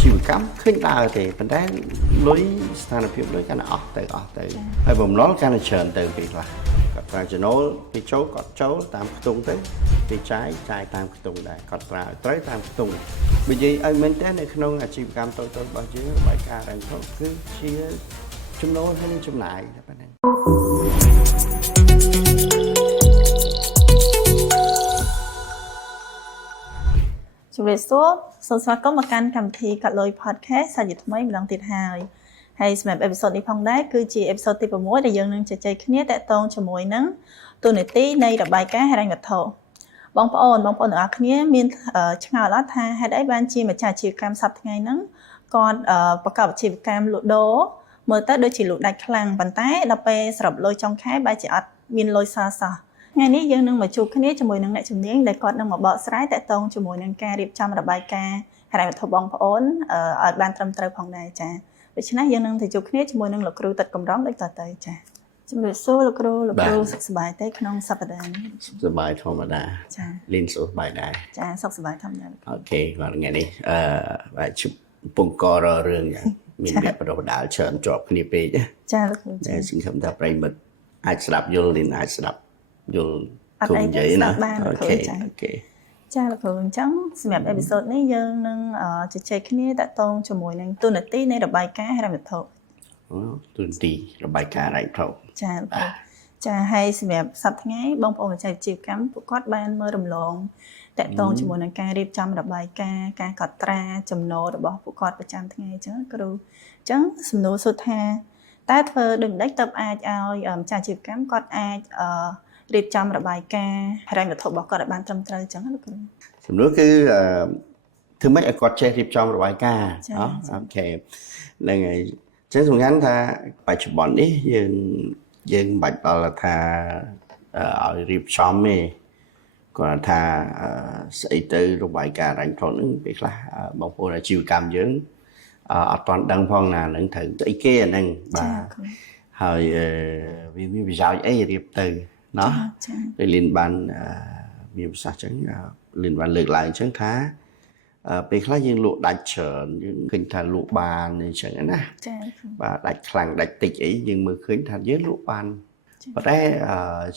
ជីវកម្មឃើញដើរទេប៉ុន្តែលុយស្ថានភាពលុយកាន់តែអស់ទៅហើយបំណុលកាន់តែច្រើនទៅពេលខ្លះគាត់ប្រើចំណូលពីចូលគាត់ចូលតាមខ្ទង់ទៅពីចាយតាមខ្ទង់ដែរគាត់ប្រើត្រូវតាមខ្ទង់បើនិយាយឲ្យមែនតើនៅក្នុងអាជីវកម្មតូចៗរបស់យើងបាយការរ៉ាញ់ថោគឺជាចំណូលហើយនឹងចំណាយតែប៉ុណ្ណឹងជំរាបសួរសូមស្វាគមន៍មកកាន់កម្មវិធីកាត់លុយ podcast សាជាថ្មីម្ដងទៀតហើយសម្រាប់អេពីសូតនេះផងដែរគឺជាអេពីសូតទី6ដែលយើងនឹងជជែកគ្នាតាក់ទងជាមួយនឹងទូនីតិនៃរបាយការណ៍ហិរញ្ញវត្ថុបងប្អូនទាំងអស់គ្នាមានឆ្ងល់អត់ថាហេតុអីបានជាម្ចាស់អាជីវកម្មសប្តាហ៍ថ្ងៃហ្នឹងគាត់ប្រកបអាជីវកម្មលក់ដូរមើលទៅដូចជាលក់ដាច់ខ្លាំងប៉ុន្តែដល់ពេលសរុបលុយចុងខែបែរជាអត់មានលុយសល់សោះថ្ងៃនេះយើងនឹងមកជួបគ្នាជាមួយនឹងអ្នកជំនាញដែលគាត់នឹងមកបកស្រាយតាក់ទងជាមួយនឹងការរៀបចំរបាយការណ៍ហិរញ្ញវត្ថុបងប្អូនឲ្យបានត្រឹមត្រូវផងដែរចា៎ដូច្នេះយើងនឹងទៅជួបគ្នាជាមួយនឹងលោកគ្រូទឹកកំរងដូចតទៅចា៎ជំរាបសួរលោកគ្រូសុខសប្បាយទេក្នុងសប្តាហ៍នេះសប្បាយធម្មតាចា៎លីនសុខសប្បាយដែរចា៎សុខសប្បាយធម្មតាអូខេបាទថ្ងៃនេះបាទជពងកររឿងមានវគ្គបណ្ដុះបណ្ដាលច្រើនជាប់គ្នាពេកចា៎លោកគ្រូចា៎សង្ឃឹមថាប្រិមិត្តអាចស្ដាប់យល់លីនអាចស្ដាប់យល់គុំនិយាយណាអូខេចាលោកគ្រូអញ្ចឹងសម្រាប់អេពីសូតនេះយើងនឹងជជែកគ្នាតាក់ទងជាមួយនឹងទូនាទីនៃរបាយការណ៍ហិរញ្ញវត្ថុទូនាទីរបាយការណ៍ហិរញ្ញវត្ថុចាលោកគ្រូចាហើយសម្រាប់សប្តាហ៍ថ្ងៃបងប្អូនម្ចាស់អាជីវកម្មពួកគាត់បានមើលរំលងតាក់ទងជាមួយនឹងការរៀបចំរបាយការណ៍ការកត់ត្រាចំណូលរបស់ពួកគាត់ប្រចាំថ្ងៃអញ្ចឹងគ្រូអញ្ចឹងសំណួរសុទ្ធថាតើធ្វើដូចម្ដេចទើបអាចឲ្យម្ចាស់អាជីវកម្មគាត់អាចរៀបចំរបាយការណ៍ហិរញ្ញវត្ថុរបស់គាត់ឲ្យបានត្រឹមត្រូវអញ្ចឹងលោកគ្រូសំណួរគឺធ្វើម៉េចឲ្យគាត់ចេះរៀបចំរបាយការណ៍អូខេហ្នឹងហើយអញ្ចឹងសំខាន់ថាបច្ចុប្បន្ននេះយើងមិនបាច់ដល់ថាឲ្យរៀបចំទេគាត់ថាស្អីទៅរបាយការណ៍ហិរញ្ញវត្ថុហ្នឹងពេលខ្លះបងប្អូនអាជីវកម្មយើងអត់ទាន់ដឹងផងណានឹងត្រូវស្អីគេអាហ្នឹងបាទហើយវាមានប្រយោជន៍អីរៀបទៅណោះពេលលីនបានមានប្រសាសន៍ចឹងលីនបានលើកឡើងអញ្ចឹងថាពេលខ្លះយើងលក់ដាច់ច្រើនយើងឃើញថាលក់បានអញ្ចឹងណាចា៎បាទដាច់ខ្លាំងដាច់តិចអីយើងមើលឃើញថាយើងលក់បានប៉ុន្តែ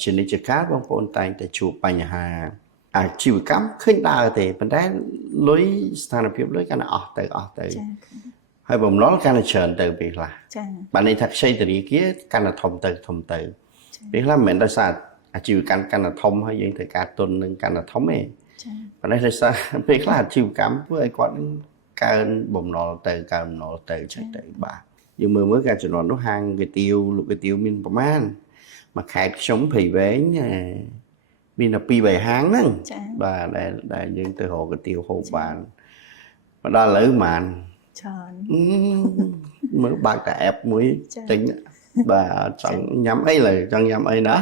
ជានិច្ចកាលបងប្អូនតែងតែជួបបញ្ហាអាជីវកម្មឃើញដើរទេប៉ុន្តែលុយស្ថានភាពលុយកាន់តែអស់ទៅហើយបំណុលកាន់តែច្រើនទៅពេលខ្លះចា៎បាទន័យថាខ្ចីធនាគារកាន់តែធំទៅពេលខ្លះមិនមែនដោយសារអាជីវកម្មកាន់តែធំហើយយើងត្រូវការទុននឹងកាន់តែធំទេចា៎ប៉ុន្តែដោយសារពេលខ្លះអាជីវកម្មធ្វើឲ្យគាត់នឹងកើនបំណុលទៅចេះទៅបាទយើងមើលការចំនួននោះហាងគុយទាវលក់គុយទាវមានប្រមាណមួយខេត្តខ្ញុំព្រៃវែងមានតែ2 3ហាងហ្នឹងបាទដែលយើងទៅរកគុយទាវហូបបានមកដល់ឥឡូវហ្មងច្រើនមើលបើកតែ app មួយទិញបាទចង់ញ៉ាំអីឡើយចង់ញ៉ាំអីណា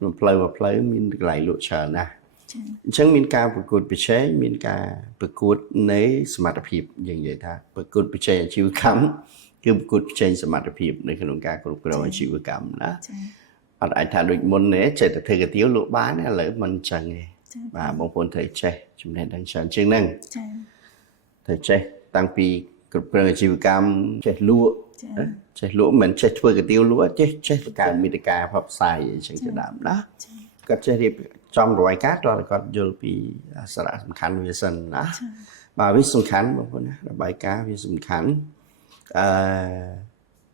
មួយផ្លូវមានកន្លែងលក់ច្រើនណាស់អញ្ចឹងមានការប្រកួតប្រជែងមានការប្រកួតនៃសមត្ថភាពយើងនិយាយថាប្រកួតប្រជែងអាជីវកម្មគឺប្រកួតប្រជែងសមត្ថភាពនៅក្នុងការគ្រប់គ្រងអាជីវកម្មណាអត់អាចថាដូចមុនទេចេះតែធ្វើកាទៀវលក់បានឥឡូវមិនអញ្ចឹងទេបាទបងប្អូនត្រូវចេះចំណេះដឹងច្រើនជាងហ្នឹងត្រូវចេះតាំងពីគ្រប់គ្រងអាជីវកម្មចេះលក់មិនចេះធ្វើកាទៀវលក់ចេះបង្កើតមាតិកាផ្សព្វផ្សាយអញ្ចឹងជាដើមណាគាត់ចេះរៀបចំរបាយការណ៍ដល់គាត់យល់ពីសារៈសំខាន់វាសិនណាបាទវាសំខាន់បងប្អូនណារបាយការណ៍វាសំខាន់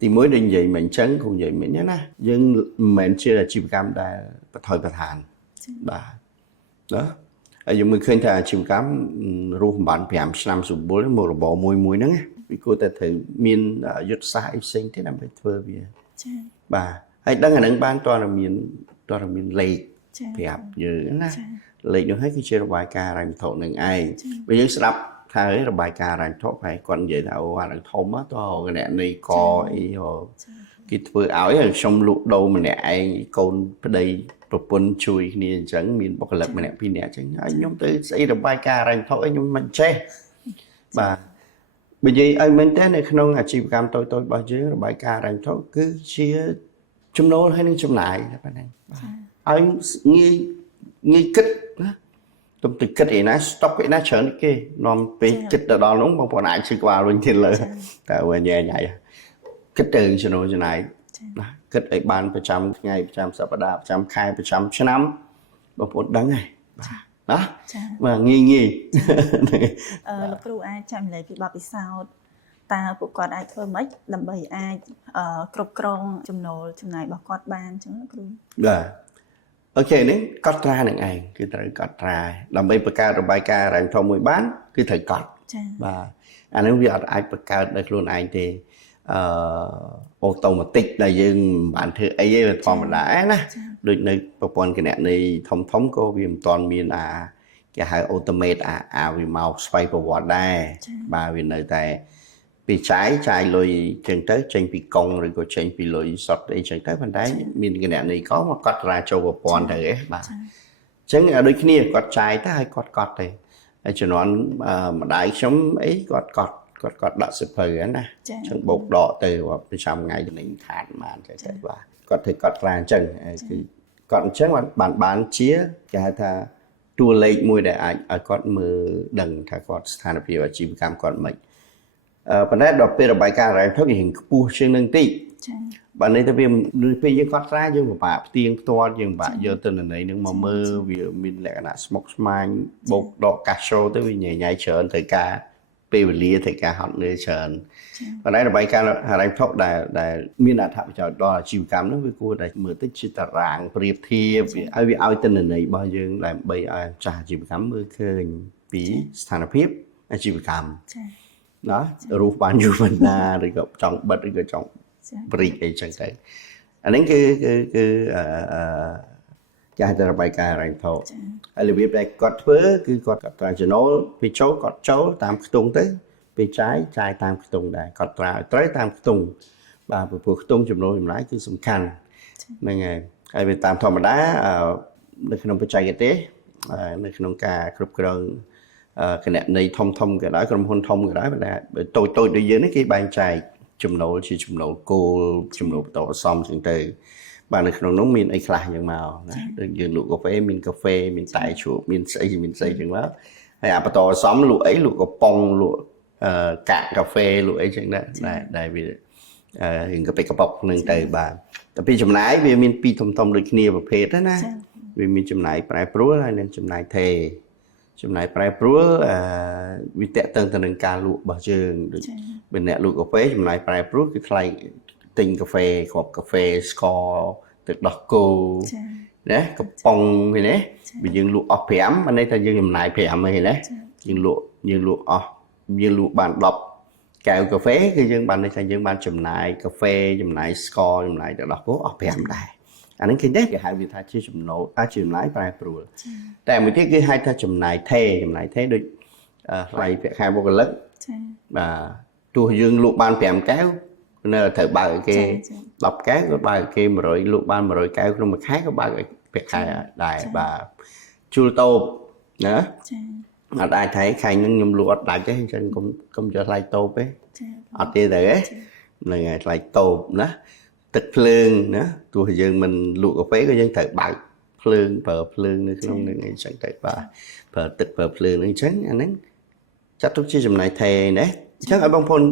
ទីមួយដូចនិយាយមិនអញ្ចឹងគង់និយាយមិនណាយើងមិនមែនជាអាជីវកម្មដែលបថុយប្រឋានបាទណាហើយយើងមើលឃើញថាអាជីវកម្មរស់បាន5ឆ្នាំសម្បូរមករបរមួយហ្នឹងវាគួរតែត្រូវមានយុទ្ធសាស្ត្រអីផ្សេងទៀតដើម្បីធ្វើវាចា៎បាទហើយដឹងអានឹងបានតើមានលេខប្រាប់យើងណាលេខនោះហើយគឺជារបាយការណ៍ហិរញ្ញវត្ថុនឹងឯងបើយើងស្ដាប់ថារបាយការណ៍ហិរញ្ញវត្ថុហើយគាត់និយាយថាអូអានឹងធំតើគណៈនៃកអីគេធ្វើឲ្យខ្ញុំលក់ដូរម្នាក់ឯងកូនប្តីប្រពន្ធជួយគ្នាអញ្ចឹងមានបុគ្គលិកម្នាក់2នាក់អញ្ចឹងហើយខ្ញុំទៅស្អីរបាយការណ៍ហិរញ្ញវត្ថុអីខ្ញុំមិនចេះបាទបើនិយាយឲ្យមែនតើនៅក្នុងអាជីវកម្មតូចៗរបស់យើងរបាយការណ៍ហិរញ្ញវត្ថុគឺជាចំណូលហើយនឹងចំណាយតែប៉ុណ្ណឹងបាទឲ្យងាយគិតណា tụm từ kích ấy ná stock ấy ná chớn cái nôm bị kích ở đó đúng không bọn ai chưa qua luôn trên lời tại vì nhẹ nhảy kích từ cho nó này kích ấy ban ประจำ ngày ประจำ สัปดาห์ ประจำ ค่าย ประจำ ឆ្នាំ បងប្អូនដឹងហើយណាបាទងាយងាយ លោកគ្រូអាចចែកម្លែកពីបទពិសោធន៍តើពួកគាត់អាចធ្វើម៉េចដើម្បីអាចគ្រប់គ្រងចំណូលចំណាយរបស់គាត់បានអញ្ចឹងគ្រូបាទអូខេនេះកត់ត្រានឹងឯងគឺត្រូវកត់ត្រាដើម្បីបង្កើតរបាយការណ៍រ៉ែងធំមួយបានគឺត្រូវកត់បាទអានេះវាអត់អាចបង្កើតដោយខ្លួនឯងទេអូតូម៉ាទិកដែលយើងមិនបានធ្វើអីទេធម្មតាណាដូចនៅប្រព័ន្ធគណនេយ្យធំក៏វាមិនទាន់មានគេហៅ automate វាមកស្វ័យប្រវត្តិដែរបាទវានៅតែពីចាយលុយចឹងទៅចេញពីកុងឬក៏ចេញពីលុយសុទ្ធអីចឹងទៅប៉ុន្តែមានគណនេយ្យក៏មកកត់ត្រាចូលប្រព័ន្ធទៅឯងបាទអញ្ចឹងដូចគ្នាគាត់ចាយទៅហើយគាត់កត់ទៅហើយជំនាន់ម្ដាយខ្ញុំអីគាត់ដាក់សិភៅណាអញ្ចឹងបោកដកទៅប្រចាំថ្ងៃចំណេញខាតបានចឹងទៅបាទគាត់ធ្វើកត់ត្រាអញ្ចឹងគឺគាត់អញ្ចឹងបានជាគេហៅថាតួលេខមួយដែលអាចឲ្យគាត់មើលដឹងថាគាត់ស្ថានភាពអាជីវកម្មគាត់មិនប៉ុន្តែដល់ពេលរបាយការណ៍រ៉ែងធំយើងខ្ពស់ជាងនឹងតិចបាទនេះទៅវាពេលយើងកត់ត្រាយើងពិបាកផ្ទៀងផ្ទាត់យើងពិបាកយកទិន្នន័យនឹងមកមើលវាមានលក្ខណៈស្មុគស្មាញបោកដកកាសចូលទៅវាញ៉ៃច្រើនត្រូវការពេលវេលាត្រូវការហត់នឿយច្រើនប៉ុន្តែរបាយការណ៍រ៉ែងធំដែលមានអត្ថប្រយោជន៍ដល់អាជីវកម្មនោះវាគួរតែមើលទៅជាតារាងប្រៀបធៀបឲ្យទិន្នន័យរបស់យើងដើម្បីឲ្យចាស់អាជីវកម្មមើលឃើញពីស្ថានភាពអាជីវកម្មណារូបបានយូរមិនណាឬក៏ចង់បិទឬក៏ចង់ប្រីកអីចឹងទៅអានេះគឺចាស់តែរបាយការណ៍រ៉ែងធំហើយរបៀបដែលគាត់ធ្វើគឺគាត់កត់ត្រាចំណូលពីចូលគាត់ចូលតាមខ្ទង់ទៅពេលចាយតាមខ្ទង់ដែរកត់ត្រាឲ្យត្រូវតាមខ្ទង់បាទព្រោះខ្ទង់ចំណូលចំណាយគឺសំខាន់ហ្នឹងហើយវាតាមធម្មតានៅក្នុងបច្ចេកទេសនៅក្នុងការគ្រប់គ្រងគណនេយ្យធំក៏ដោយក្រុមហ៊ុនធំក៏ដោយប៉ុន្តែតូចដូចយើងនេះគេបែងចែកចំណូលជាចំណូលគោលចំណូលបន្តអាសន្នចឹងទៅបាទនៅក្នុងនោះមានអីខ្លះយ៉ាងមកណាដូចយើងលក់កាហ្វេមានកាហ្វេមានតែជ្រូកមានស្អីចឹងមកហើយបន្តអាសន្នលក់អីលក់កំប៉ុងលក់កាក់កាហ្វេលក់អីចឹងដែរវារឿងកាពិកប៉ុកនឹងទៅបាទតែពីចំណាយវាមានពីរធំដូចគ្នាប្រភេទណាវាមានចំណាយប្រែប្រួលហើយនិងចំណាយថេចំណាយប្រែប្រួលវាតកតឹងទៅនឹងការលក់របស់យើងដូចបើអ្នកលក់កាហ្វេចំណាយប្រែប្រួលគឺថ្លៃទិញកាហ្វេគ្រាប់កាហ្វេស្ករទឹកដោះគោណាកំប៉ុងឃើញទេបើយើងលក់អស់5អានេះថាយើងចំណាយ5ហ្នឹងឃើញទេយើងលក់អស់យើងលក់បាន10កែវកាហ្វេគឺយើងបានន័យថាយើងបានចំណាយកាហ្វេចំណាយស្ករចំណាយទឹកដោះគោអស់5ដែរអានេះឃើញទេគេហៅវាថាជាចំណូលចំណាយប្រែប្រួលតែមួយទៀតគឺហៅថាចំណាយថេដូចថ្លៃប្រាក់ខែបុគ្គលិកបាទទោះយើងលក់បាន5កែវនៅត្រូវបើកគេ10កែវក៏បើកគេ100លក់បាន100កែវក្នុងមួយខែក៏បើកប្រាក់ខែដែរបាទជួលតូបណាអត់អាចថៃខែហ្នឹងខ្ញុំលក់អត់ដាច់ទេអញ្ចឹងកុំយកថ្លៃតូបទេអត់ទេទៅហ្នឹងហើយថ្លៃតូបណាទឹកភ្លើងណាទោះយើងមិនលក់កាហ្វេក៏យើងត្រូវបើកភ្លើងប្រើភ្លើងនៅក្នុងនឹងអីចឹងទៅបាទប្រើទឹកប្រើភ្លើងហ្នឹងអញ្ចឹងអាហ្នឹងចាត់ទុកជាចំណាយថេណាអញ្ចឹងឲ្យបងប្អូន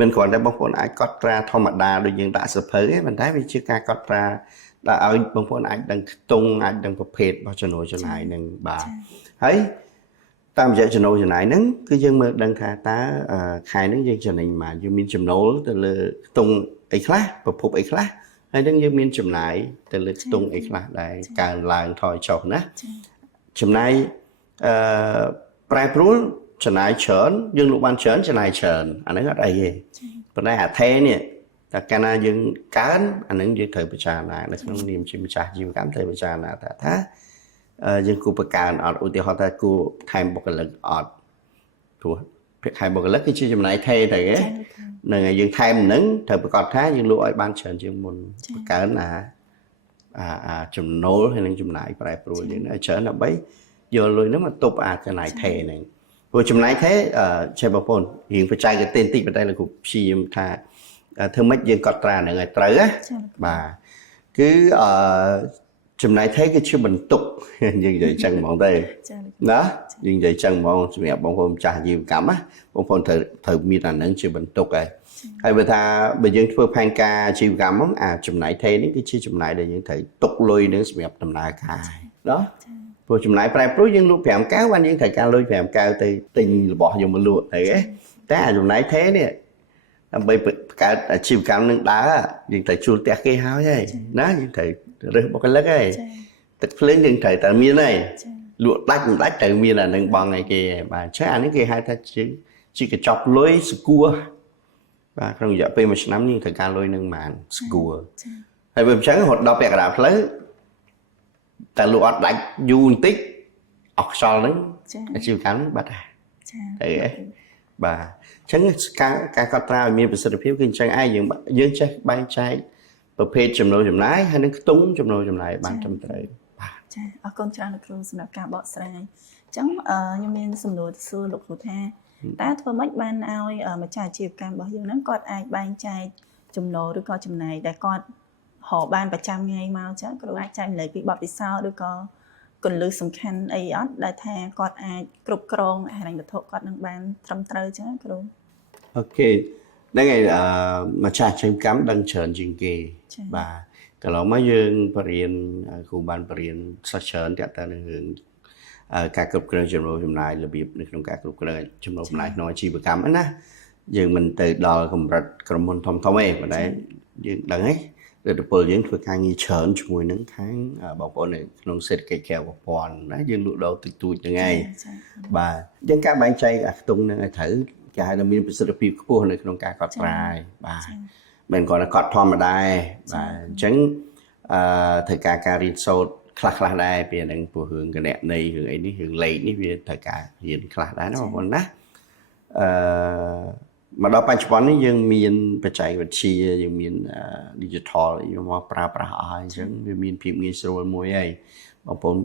មិនគ្រាន់តែបងប្អូនអាចកត់ត្រាធម្មតាដូចយើងដាក់សភៅទេប៉ុន្តែវាជាការកត់ត្រាដែលឲ្យបងប្អូនអាចដឹងខ្ទង់អាចដឹងប្រភេទរបស់ចំណូលចំណាយហ្នឹងបាទហើយតាមរយៈចំណូលចំណាយហ្នឹងគឺយើងមើលដឹងថាតើខែហ្នឹងយើងចំណេញប៉ុន្មានយើងមានចំណូលទៅលើខ្ទង់អីខ្លះប្រភពអីខ្លះហើយនឹងយើងមានចំណាយទៅលើខ្ទង់អីខ្លះដែលកើនឡើងថយចុះណាចំណាយប្រែប្រួលចំណាយច្រើនយើងលក់បានច្រើនចំណាយច្រើនអាហ្នឹងអត់អីទេប៉ុន្តែអាថេនេះតែកាលណាយើងកើនអាហ្នឹងយើងត្រូវពិចារណានៅក្នុងនាមជាម្ចាស់អាជីវកម្មត្រូវពិចារណាថាយើងគូបង្កើនអត់ឧទាហរណ៍ថាគូថែមបុគ្គលិកអត់ព្រោះប្រាក់ខែបុគ្គលិកគឺជាចំណាយថេទៅហ្នឹងហើយយើងថែមហ្នឹងត្រូវប្រកាសថាយើងលក់ឲ្យបានច្រើនជាងមុនបង្កើនចំណូលហើយនឹងចំណាយប្រែប្រួលយើងឲ្យច្រើនដើម្បីយកលុយហ្នឹងមកទប់ចំណាយថេហ្នឹងព្រោះចំណាយថេចេះបងប្អូនរៀងបច្ចេកទេសបន្តិចប៉ុន្តែលោកគ្រូព្យាយាមថាធ្វើម៉េចយើងកត់ត្រាហ្នឹងឲ្យត្រូវណាបាទគឺ chùm này thấy cái chưa bình tục nhưng vậy chẳng mong đây đó nhưng vậy chẳng mong mẹ bông phong trả nhiều cảm á bông phong thử mi là nâng chưa bình tục rồi hay bây giờ bây giờ phương phan ca chiều cảm á chùm này thấy những cái chi chùm này để những thử tục lôi nữa mẹ tầm nào cả đó rồi chùm này phải pro những lúc phèm cáo anh những thầy ca lôi phèm cao từ tình bỏ dùng một lụa thấy ấy té chùm này thế nè bây cả chiều cảm nâng đá những thầy chua tẹt cái háo vậy đó những thầy rồi một cái lớp ấy tức lớn những thầy tại miền này lụa đách tại miền là nâng bằng này kìa bà chắc ăn những cái hai ta chỉ cái chọc lối cua và không giờ bây mà nắm những thầy ca lôi nâng màn cua hay bây sáng hột đọc bẹt đạp lấy tại lụa đách du tích ọc so lớn chiều cảm bắt thấy ấy bà chẳng ca có trao miền Bắc Sơn phiếu kinh chẳng ai dương chắc bay tráiประเภทจำนวนจำนายให้นึกตุ้งจำนวนจำนายบางจำเลยใช่เอาคนจานครูสำหรับการบอกสายจังยังมีสำนวนซื้อลูกหูแท้แต่ทั่วมัดบ้านเอามาจ่ายจีบการบอกอย่างนั้นกอดไอ้ใบใจจำนวนหรือก็จำนายแต่กอดห่อบ้านประจำไงมาจ้ะก็รู้ไอ้ใจเลยปีบอกปีเศร้าหรือก็กลลึกสำคัญไอ้ยอดได้แทนกอดไอ้กรุบกรองอะไรกระทบกอดนางบ้านทำเตยจ้ะก็รู้โอเคได้ไงมาชาชิมกัมดังเชิญจริงเกบ่าแต่เราไม่ยืนปรริญครูบาลปรริญสักเชิญแต่ในเรื่องการกรุบกรองจำนวนจำนายระเบียบในการกรุบกรองจำนวนจำนายน้อยชีวกรรมนะยืนมันแต่ดอลกำรัดกระมวลทอมทอมเองมาได้ยืนดังấyเดี๋ยวเปิดยืนฝึกการงี้เชิญช่วยนั่งค้างบอกว่าเนี่ยน้องเสร็จแก่ๆก่อนนะยืนลุđầuติดตัวยังไงบ่ายังการบังใจตรงนั้นถือการเรามีประสิทธิภาพคู่ในโครงการกอดปลายบ่าเป็นก่อนกอดทอมมาได้บ่าจังthờiการเรียนโซดคลาได้เปลี่ยนผู้หึงกันแหนในหึงไอ้นี่หึงเลยนี่เป็นthờiการเรียนคลาได้นะคนนะมา到ปัจจุบันนี้ยังมีปัจจัยวิทยายังมีดิจิทัลยังมาปราบอะไรจังมีพิมพ์เงินสดมวยไอ้บางคน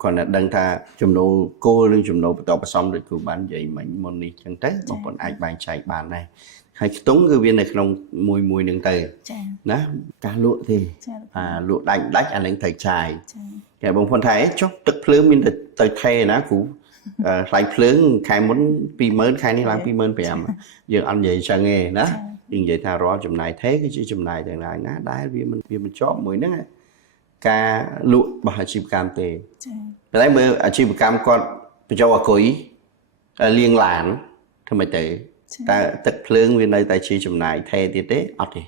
คนดังท่าจำนวนโก้เรื่องจำนวนต่อผสมโดยคือบ้านใหญ่เหมือนมันนี่จังเต้บางคนอาจบางใจบ้านnày hay túng cái viên này trong mùi đường tề đó cá lụa thì lụa đách anh ấy thầy trai cái bông phân thái chốc tức phướng mình được tới thay nó cũng lại phướng khai muốn pi mơn khai ní làm pi mơn phải làm giờ anh vậy sao nghe đó nhưng vậy thà rõ chùm này thế cái chữ chùm này thì lại nó đá vì mình chót mùi đó cá lụa bà chim cam tề cái đấy mới chim cam con cho vào cối liên làn thôi mày tề ta tức phướng viên đây tại chi chùm này thay thì thế ọt đi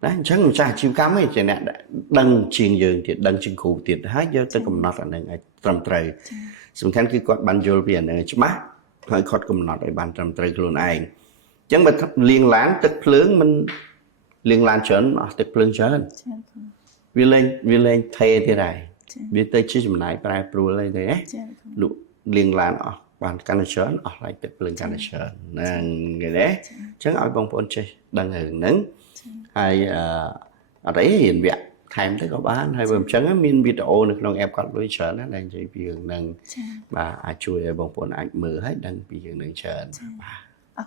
đấy chẳng làm sao chim cam ấy chỉ nè đăng chiên giường thì đăng chiên cụ thì hết giờ tới cầm nọt là này trầm trời song khăn cái cọt ban vô biển này chấm mắt hơi cọt cầm nọt ở ban trầm trời luôn ai chẳng mà liên lán tức phướng mình liên lan chớn tức phướng chớn vì lên thay thế này vì tới chi chùm này phải pro lên thế lụ liên lan ở ban căn chớn ở lại tức phướng căn chớn nên người đấy chẳng ở bông phun chơi đang hưởng nắng hay ở đấy hiện việc thèm tới có bán hay bơm trắng min video được lòng em còn đối chớn nó đang chơi việc nâng và chui bông phun ảnh mở hết đang bị việc nâng chớn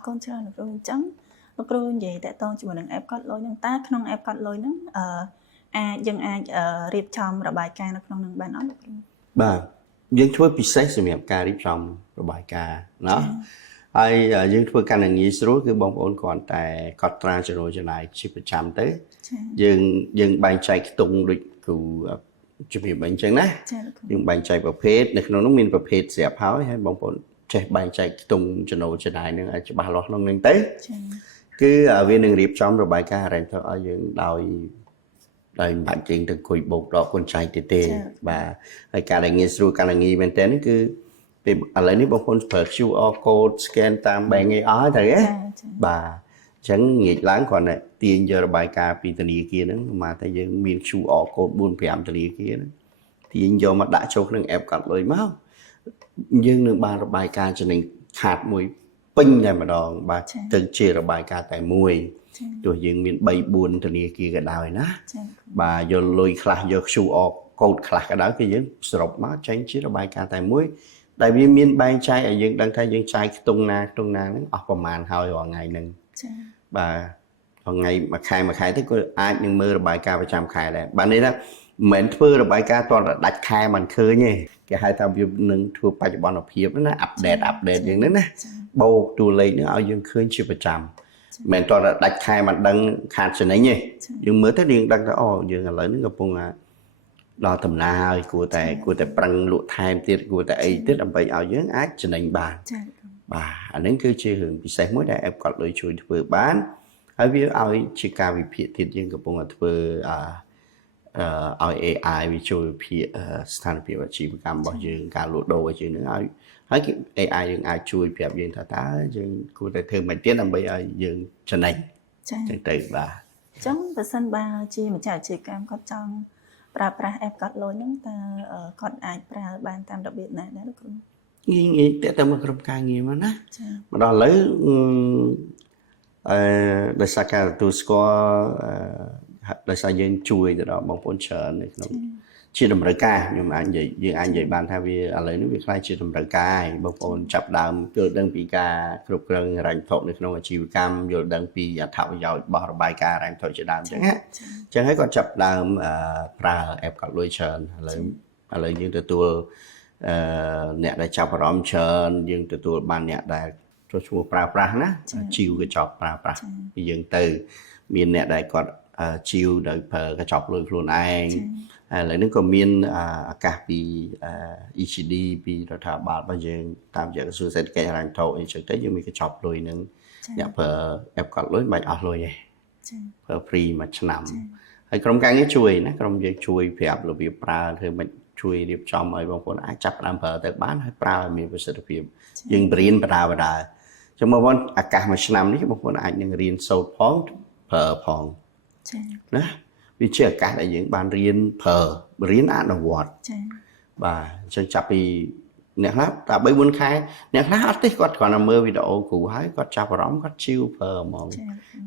con chơi được rồi trắng nó rồi vậy tại tôi chỉ muốn nâng ép cắt lôi nâng ta không ép cắt lôi nâng dân riệp chom rồi bài ca nó không nâng bài nói được bà dân thua bị xét sự miệng ca riệp chom rồi bài ca nó ai dân thua ca này nghĩ số cái bông phun còn tại cọt ra rồi cho này chỉ phải chạm tới dân bài chạy tung được cụ chuẩn bị bánh trắng nè dân bài chạy vào phết này nó mình vào phết dẹp háo hay bông phun chạy bài chạy tung cho nó cho này nữa cho ba lót nó lên tới cứ ở viên đường điệp trong rồi bài ca này thôi ở những đời bạn chuyện từ cùi bột đó con trai tê tê và hay cả là nghe rồi cả là nghe bên tên cứ ở lại nếu bông phun phật QR code scan tam bài nghe ó thôi á bà chẳng nghĩ láng còn này tiền giờ bài ca vì tình yêu kia đó mà thấy dân miền QR code buôn phèm tình yêu kia đó tiền giờ mà đã cho cái ép cọt lời máu nhưng được ba bài ca cho nên hạt mùi pin này mà đòn bà từng chia ra bài ca tại mùi rồi dân miền bay buồn tình yêu kia cái đào nè bà giờ lùi khla giờ QR code khla cái đó cái dân sọc máu tránh chia ra bài ca tại mùi tại vì miền bay trai ở dân đang thấy dân trai tung na nó ởประมาณ 2 ngày nâng bà còn ngày mà khai tới có ai nhưng mơ bài ca và trăm khai này bạn ấy đó mình thưa là bài ca toàn là đặt khai mình khơi nhỉ cái hai tao việc nâng thưa bài cho bọn học hiệp nó update những đó nè bầu tù lấy nữa ao dương khơi chưa phải trăm mình toàn là đặt khai mình đăng khai trên đấy nhỉ nhưng mới tới điện đăng đó dương là lấy nước gặp vùng đo tầm nào của tại bằng lụa tham tiết của tại tiết làm bậy ao dương ác trên đánh bàn bà anh ấy cứ chơi hưởng bị say mỗi đại em còn lối chui vừa bán hay vì ao chỉ cả vì phía tiết dương gặp vùng vừa AI វាជួយភាគស្ថានភាពអាជីវកម្មរបស់យើងការលក់ដូរឲ្យយើងនឹងឲ្យហើយ AI យើងអាចជួយប្រាប់យើងថាតើយើងគួរតែធ្វើមិនទៀតដើម្បីឲ្យយើងចំណេញចឹងទៅបាទអញ្ចឹងបើសិនបើជាម្ចាស់អាជីវកម្មគាត់ចង់ប្រើប្រាស់ app គាត់លុយហ្នឹងតើគាត់អាចប្រើបានតាមរបៀបណាដែរលោកគ្រូងាយតើទៅមកក្រុមការងារមកណាមកដល់ឥឡូវដោយសារការទទួលស្គាល់ដោយសារយើងជួយទៅដល់បងប្អូនច្រើននៅក្នុងជាតម្រូវការខ្ញុំអាចនិយាយយើងអាចនិយាយបានថាវាឥឡូវនេះវាខ្លាចជាតម្រូវការហើយបងប្អូនចាប់ដើមយល់ដឹងពីការគ្រប់គ្រងហិរញ្ញវត្ថុនៅក្នុងអាជីវកម្មយល់ដឹងពីអត្ថប្រយោជន៍របស់របាយការណ៍ហិរញ្ញវត្ថុជាដើមអញ្ចឹងណាអញ្ចឹងហើយគាត់ចាប់ដើមប្រើ app គាត់លុយច្រើនឥឡូវយើងទទួលអ្នកដែលចាប់អារម្មណ៍ច្រើនយើងទទួលបានអ្នកដែលចូលឈ្មោះប្រើប្រាស់ណាជីវក៏ចប់ប្រើប្រាស់ពីយើងទៅមានអ្នកដែលគាត់ជីវដោយប្រើកញ្ចប់លុយខ្លួនឯងហើយឥឡូវនេះក៏មានឱកាសពី ECD ពីរដ្ឋាភិបាលរបស់យើងតាមរយៈក្រសួងសេដ្ឋកិច្ចហិរញ្ញវត្ថុអីចឹងទៅយើងមានកញ្ចប់លុយនឹងអ្នកប្រើ app កត់លុយមិនអស់លុយទេប្រើ free មួយឆ្នាំហើយក្រុមការងារជួយណាក្រុមយើងជួយប្រាប់របៀបប្រើធ្វើមិនជួយរៀបចំឲ្យបងប្អូនអាចចាប់ផ្ដើមប្រើទៅបានហើយប្រើឲ្យមានប្រសិទ្ធភាពយើងរៀនបណ្ដាចឹងបងប្អូនឱកាសមួយឆ្នាំនេះបងប្អូនអាចនឹងរៀនសូត្រផងប្រើផងណាវាជាឱកាសដែលយើងបានរៀនប្រើរៀនអនុវត្តបាទអញ្ចឹងចាប់ពីអ្នកខ្លះតែ3 4ខែអ្នកខ្លះអត់ទេគាត់គ្រាន់តែមើលវីដេអូគ្រូហើយគាត់ចាប់អារម្មណ៍គាត់ជីវប្រើហ្មង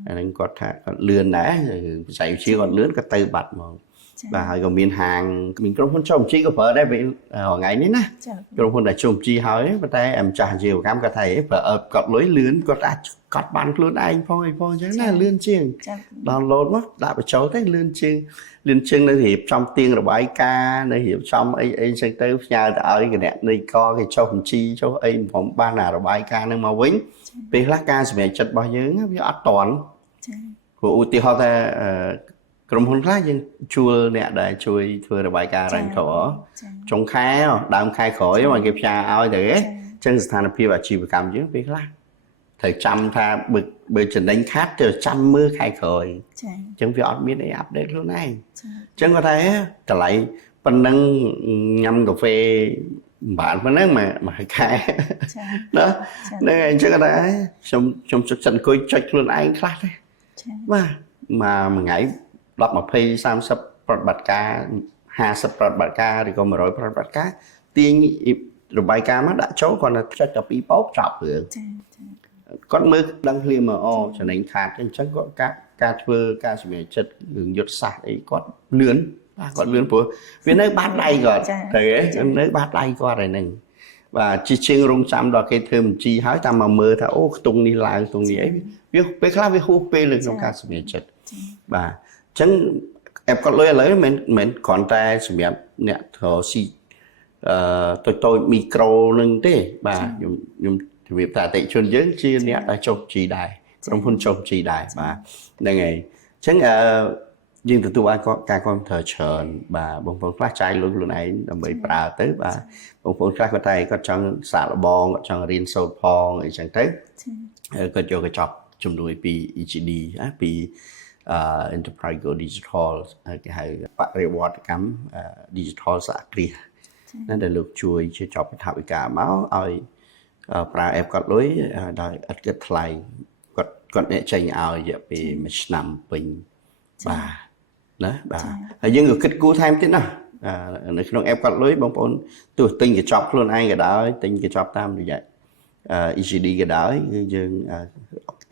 អានឹងគាត់ថាគាត់លឿនដែរបច្ចេកវិទ្យាគាត់លឿនគាត់ទៅបាត់ហ្មងបាទហើយក៏មានហាងមានក្រុមហ៊ុនចុះបញ្ជីក៏ប្រើដែរពេលថ្ងៃនេះណាក្រុមហ៊ុនដែលចុះបញ្ជីហើយប៉ុន្តែម្ចាស់អាជីវកម្មគាត់ថាប្រើគាត់លុយលឿនគាត់អាចកត់បានខ្លួនឯងផងអីផងអញ្ចឹងណាលឿនជាង download មកដាក់បញ្ចូលទៅលឿនជាងនៅរៀបចំទៀងរបាយការណ៍នៅរៀបចំអីអញ្ចឹងទៅផ្ញើទៅឲ្យគណៈនៃកគេចុះបញ្ជីចុះអីព្រមបានអារបាយការណ៍នឹងមកវិញពេលខ្លះការសម្រេចចិត្តរបស់យើងវាអត់តាន់ព្រោះឧទាហរណ៍ថាក្រុមហ៊ុនខ្លះយើងជួលអ្នកដែលជួយធ្វើរបាយការណ៍រ៉ាញ់ក្រចុងខែដើមខែក្រោយមកគេផ្ញើឲ្យទៅអញ្ចឹងស្ថានភាពអាជីវកម្មយើងពេលខ្លះត្រូវចាំថាបើចំណេញខាត់ទៅចាំមើលខែក្រោយអញ្ចឹងវាអត់មានអីអាប់ដេតខ្លួនឯងអញ្ចឹងគាត់ថាតម្លៃប៉ុណ្ណឹងញ៉ាំកាហ្វេបានប៉ុណ្ណឹងមួយខែណាហ្នឹងហើយអញ្ចឹងគាត់ថាខ្ញុំសុខចិត្តអង្គុយចុចខ្លួនឯងខ្លះទេបាទមួយថ្ងៃ10 20 30ប្រតិបត្តិការ50ប្រតិបត្តិការឬក៏100ប្រតិបត្តិការទាញរបាយការណ៍មកដាក់ចូលគាត់ទៅចុចតែ2ប៉ោកចប់រឿងគាត់មើលដឹងភ្លាមមកចំណេញខាតអញ្ចឹងគាត់ការធ្វើការសម្រេចចិត្តរឿងយុទ្ធសាស្ត្រអីគាត់លឿនបាទគាត់លឿនព្រោះវានៅបាតដៃគាត់ទៅនៅបាតដៃគាត់ហើយហ្នឹងបាទជាងរងចាំដល់គេធ្វើបញ្ជីហើយតាមមកមើលថាអូខ្ទង់នេះឡើងខ្ទង់នេះអីវាពេលខ្លះវាហួសពេលនៅក្នុងការសម្រេចចិត្តបាទអញ្ចឹង app គាត់លុយឥឡូវមិនគ្រាន់តែសម្រាប់អ្នកធ្វើស៊ីតូចមីក្រូនឹងទេបាទខ្ញុំជំរាបថាអតិថិជនយើងជាអ្នកដែលចុះជីដែរក្រុមហ៊ុនចុះជីដែរបាទហ្នឹងហើយអញ្ចឹងយើងទទួលឲ្យការគាំទ្រច្រើនបាទបងប្អូនខ្លះចាយលុយខ្លួនឯងដើម្បីប្រើទៅបាទបងប្អូនខ្លះគាត់តែគាត់ចង់សាកល្បងគាត់ចង់រៀនសូត្រផងអីចឹងទៅគាត់យកកញ្ចប់ជំនួយពី EGD ពី Enterprise Go Digital គេហៅបរិវត្តកម្ម Digital សហគ្រាសណាដែលលោកជួយជាចប់ថវិកាមកឲ្យប្រើ app គាត់លុយដោយឥតគិតថ្លៃគាត់អ្នកចេញឲ្យរយៈពេល1ឆ្នាំពេញបាទណាបាទហើយយើងក៏គិតគូរថែមទៀតណានៅក្នុង app គាត់លុយបងប្អូនទោះទិញកញ្ចប់ខ្លួនឯងក៏ដោយទិញកញ្ចប់តាមរយៈ ECD ក៏ដោយគឺយើង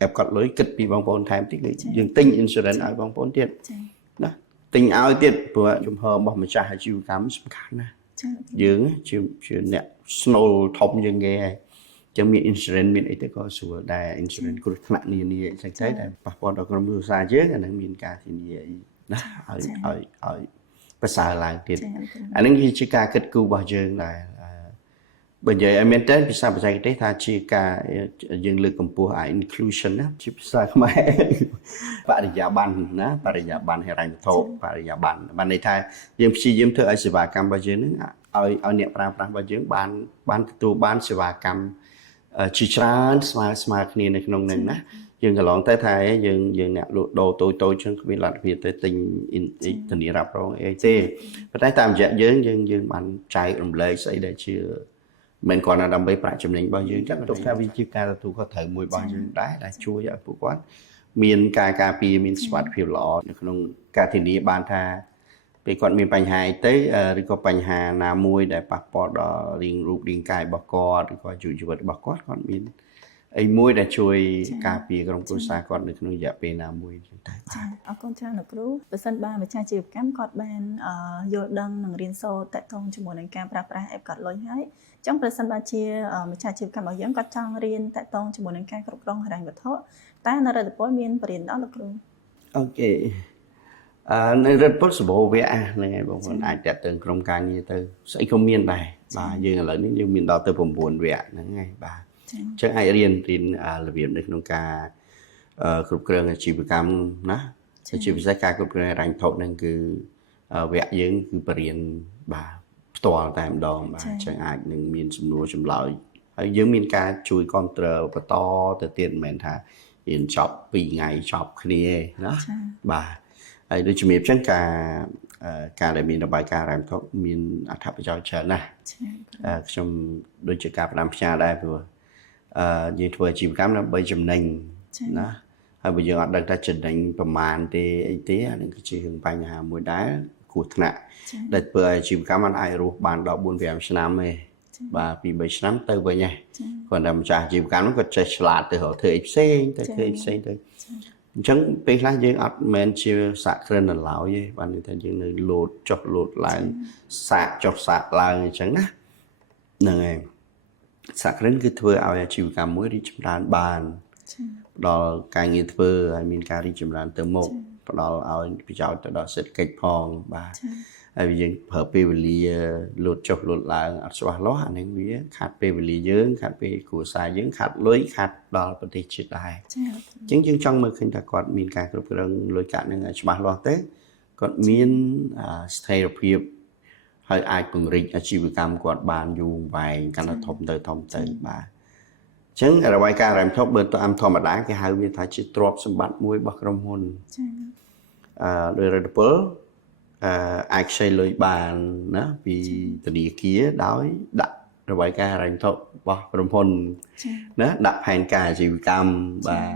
app គាត់លុយគិតពីបងប្អូនថែមទៀតគឺយើងទិញ insurance ឲ្យបងប្អូនទៀតណាទិញឲ្យទៀតព្រោះជំហររបស់ម្ចាស់អាជីវកម្មសំខាន់ណាស់យើងជាអ្នក Snow ធំជាងគេហើយ ចឹងមាន insurance មានអីទៅក៏ស្រួលដែរ insurance គ្រោះថ្នាក់នានាអញ្ចឹងទៅដែលប៉ះពាល់ដល់ក្រុមគ្រួសារយើងអានឹងមានការធានាអីណាឲ្យប្រសើរឡើងទៀតអានឹងជាការគិតគូររបស់យើងដែរបើនិយាយឲ្យមែនតើភាសាបច្ចេកទេសថាជាការយើងលើកកម្ពស់ inclusion ណាជាភាសាខ្មែរបរិយាបន្នណាបរិយាបន្នហិរញ្ញវត្ថុបរិយាបន្នបានន័យថាយើងព្យាយាមធ្វើឲ្យសេវាកម្មរបស់យើងនឹងឲ្យអ្នកប្រើប្រាស់របស់យើងបានទទួលបានសេវាកម្មជាច្រើនស្មើគ្នានៅក្នុងនឹងណាយើងកន្លងទៅថាយើងអ្នកលក់ដូរតូចៗចឹងគ្មានលទ្ធភាពទៅទិញធានារ៉ាប់រងអីទេប៉ុន្តែតាមរយៈយើងបានចែករំលែកស្អីដែលជាមិនគ្រាន់តែដើម្បីប្រាក់ចំណេញរបស់យើងចឹងទុកថាវាជាការទទួលខុសត្រូវមួយរបស់យើងដែរដែលជួយឲ្យពួកគាត់មានការការពារមានសុវត្ថិភាពល្អនៅក្នុងការធានាបានថាពេលគាត់មានបញ្ហាអីទៅឬក៏បញ្ហាណាមួយដែលប៉ះពាល់ដល់រូបរាងកាយរបស់គាត់ឬក៏ជីវិតរបស់គាត់មានអីមួយដែលជួយការពារក្រុមគ្រួសារគាត់នៅក្នុងរយៈពេលណាមួយចឹងតែចាអរគុណច្រើនលោកគ្រូបើសិនបើម្ចាស់អាជីវកម្មគាត់បានយល់ដឹងនិងរៀនសូត្រតកតងជាមួយនឹងការប្រើប្រាស់ app កាត់លុយហើយចឹងប្រសិនបើជាម្ចាស់អាជីវកម្មរបស់យើងគាត់ចង់រៀនតកតងជាមួយនឹងការគ្រប់គ្រងហិរញ្ញវត្ថុតែនៅរដ្ឋពលមានបរិញ្ញាបត្រលោកគ្រូអូខេនៅរដ្ឋពលសម្បូរវគ្គហ្នឹងហើយបងប្អូនអាចតកតងក្រុមការងារទៅស្អីក៏មានដែរបាទយើងឥឡូវនេះយើងមានដល់ទៅ9វគ្គហ្នឹងហើយបាទចឹងអាចរៀនរបៀបនៅក្នុងការគ្រប់គ្រងអាជីវកម្មណាជាពិសេសការគ្រប់គ្រងហិរញ្ញវត្ថុហ្នឹងគឺវគ្គយើងគឺបរៀនបាទផ្ទាល់តែម្ដងបាទចឹងអាចនឹងមានសំណួរចម្លើយហើយយើងមានការជួយគ្រប់គ្រងបន្តទៅទៀតមិនមែនថារៀនចប់2ថ្ងៃចប់គ្នាណាបាទហើយដូចជំរាបចឹងការដែលមានរបាយការណ៍ហិរញ្ញវត្ថុមានអត្ថប្រយោជន៍ច្រើនណាស់ខ្ញុំដូចជាការផ្ដាំផ្ញើដែរព្រោះយើងធ្វើអាជីវកម្មដើម្បីចំណេញណាហើយបើយើងអត់ដឹងថាចំណេញប្រមាណទេអីទេអានឹងគឺជាបញ្ហាមួយដែរគ្រោះថ្នាក់ដែលធ្វើឲ្យអាជីវកម្មมันអាចរស់បានដល់ 4-5 ឆ្នាំទេបាទពី 3 ឆ្នាំទៅវិញហ៎គាត់តែម្ចាស់អាជីវកម្មគាត់ចេះឆ្លាតទៅធ្វើអីផ្សេងទៅធ្វើអីផ្សេងទៅអញ្ចឹងពេលខ្លះយើងអត់មែនជាសាក់គ្រិនឡើយទេបាទនេះថាយើងនៅលោតចុះលោតឡើងសាក់ចុះសាក់ឡើងអញ្ចឹងណាហ្នឹងហើយសាក់គ្រិនគឺធ្វើឲ្យអាជីវកម្មមួយរីកចម្រើនបានផ្ដល់ការងារធ្វើឲ្យមានការរីកចម្រើនទៅមុខផ្ដល់ឲ្យប្រយោជន៍ទៅដល់សេដ្ឋកិច្ចផងបាទហើយយើងប្រើពេលវេលាលោតចុះលោតឡើងអត់ច្បាស់លាស់អានេះវាខាត់ពេលវេលាយើងខាត់ពេលគ្រួសារយើងខាត់លុយខាត់ដល់ប្រទេសជាតិដែរអញ្ចឹងយើងចង់មើលឃើញថាគាត់មានការគ្រប់គ្រងលុយកាក់នឹងឲ្យច្បាស់លាស់ទៅគាត់មានស្ថិរភាពហើយអាចពង្រីកអាជីវកម្មគាត់បានយូរវែងកាន់តែធំទៅបាទអញ្ចឹងរបាយការណ៍ហិរញ្ញវត្ថុបើតាមធម្មតាគេហៅវាថាជាទ្រព្យសម្បត្តិមួយរបស់ក្រុមហ៊ុនដោយរដ្ឋពលអាចខ្ចីលុយបានណាពីធនាគារដោយដាក់របាយការណ៍ហិរញ្ញវត្ថុរបស់ក្រុមហ៊ុនណាដាក់ផែនការអាជីវកម្មបាទ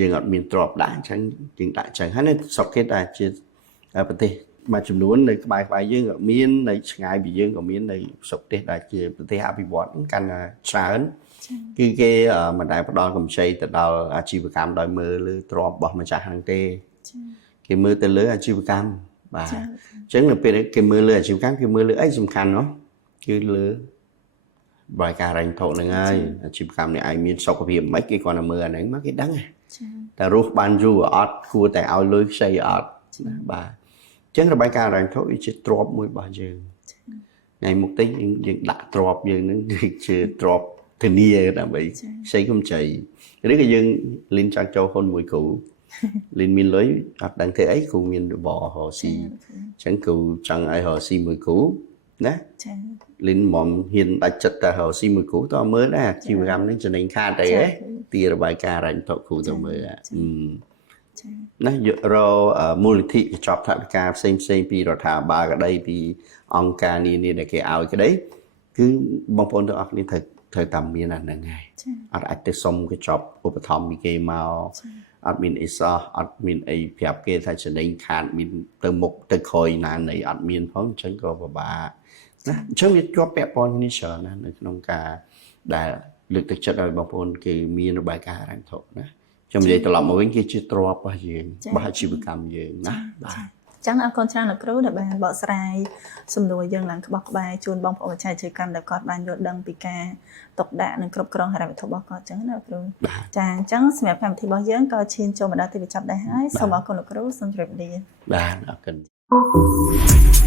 យើងអត់មានទ្រព្យដាក់អញ្ចឹងយើងដាក់អញ្ចឹងហើយនៅស្រុកគេតែជាប្រទេសមួយចំនួននៅក្បែរយើងក៏មាននៅឆ្ងាយពីយើងក៏មាននៅស្រុកទេសដែលជាប្រទេសអភិវឌ្ឍកាន់តែច្រើនគឺគេមិនដែលផ្ដល់កម្ចីទៅដល់អាជីវកម្មដោយមើលលើទ្រព្យរបស់ម្ចាស់ហ្នឹងទេគេមើលទៅលើអាជីវកម្មបាទអញ្ចឹងនៅពេលគេមើលលើអាជីវកម្មគេមើលលើអីសំខាន់នោះគឺលើបាយការរ៉ាញ់ថោហ្នឹងហើយអាជីវកម្មនេះឯងមានសុខភាពមិនគេគ្រាន់តែមើលអាហ្នឹងមកគេដឹងតែរស់បានយូរអត់គួរតែឲ្យលុយខ្ចីអត់ណាបាទអញ្ចឹងរបាយការណ៍ហិរញ្ញវត្ថុវាជាទ្រព្យមួយរបស់យើងថ្ងៃមុខទៅយើងដាក់ទ្រព្យយើងហ្នឹងគឺជាទ្រព្យធានាដើម្បីខ្ចីកម្ចីឬក៏យើងលីនចង់ចូលហ៊ុនមួយគ្រូលីនមានលុយអត់ដឹងធ្វើអីគ្រូមានរបររកស៊ីអញ្ចឹងគ្រូចង់ឲ្យរកស៊ីមួយគ្រូណាលីនមិនហ៊ានដាច់ចិត្តតែរកស៊ីមួយគ្រូតើមើលដែរជីវកម្មនេះចំណេញខាតអីហ៎ទីរបាយការណ៍ហិរញ្ញវត្ថុគ្រូទៅមើលណាយករមូលនិធិកញ្ចប់ថវិកាផ្សេងពីរដ្ឋាភិបាលក្តីពីអង្គការនានាដែលគេឲ្យក្តីគឺបងប្អូនទាំងអស់គ្នាត្រូវតាមមានអាហ្នឹងហើយអត់អាចទៅសុំកញ្ចប់ឧបត្ថម្ភពីគេមកអត់មានអីសោះអត់មានអីប្រាប់គេថាចំណេញខាតមានទៅមុខទៅក្រោយណានៃអត់មានផងអញ្ចឹងក៏ពិបាកណាអញ្ចឹងវាជាប់ពាក់ព័ន្ធនេះច្រើនណាស់នៅក្នុងការដែលលើកទឹកចិត្តឲ្យបងប្អូនគេមានរបាយការណ៍ហិរញ្ញវត្ថុណាខ្ញុំនិយាយត្រឡប់មកវិញគឺជាទ្រព្យរបស់យើងរបស់អាជីវកម្មយើងណាបាទ ចឹងអរគុណច្រើនលោកគ្រូដែលបានបកស្រាយសំណួរយើងឡើងក្បោះក្បាយជូនបងប្អូនវិជ្ជាជីវកម្មដែលគាត់បានយល់ដឹងពីការទុកដាក់និងគ្រប់គ្រងហិរញ្ញវត្ថុរបស់គាត់ចឹងណាលោកគ្រូចាអញ្ចឹងសម្រាប់កម្មវិធីរបស់យើងក៏ឈានចូលមកដល់ទីបញ្ចប់ដែរហើយសូមអរគុណលោកគ្រូសូមជម្រាបលាបាទអរគុណ